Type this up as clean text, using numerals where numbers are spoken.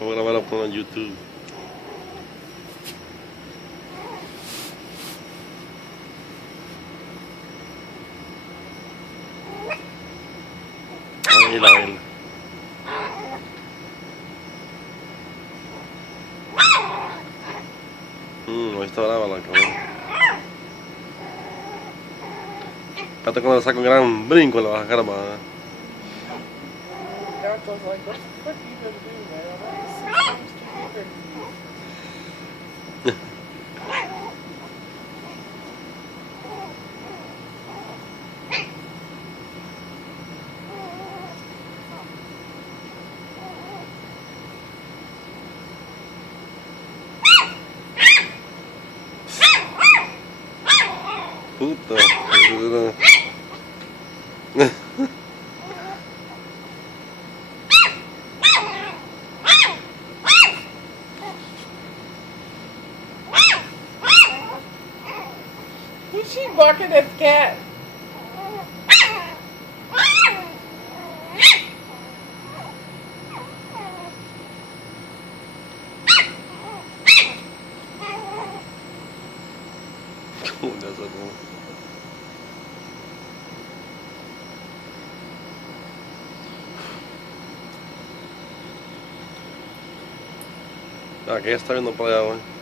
Voy a grabar a poner en YouTube. Ahí la vela. Ahí está brava la cabrón. Hasta cuando le saco un gran brinco le va a sacar más. Darko's like, what the fuck are you gonna do, man? I'm like 6 times too big. Puta. Who's she barking at the cat? ¿Cómo le hace todo? Ah, que ella está viendo para allá, güey.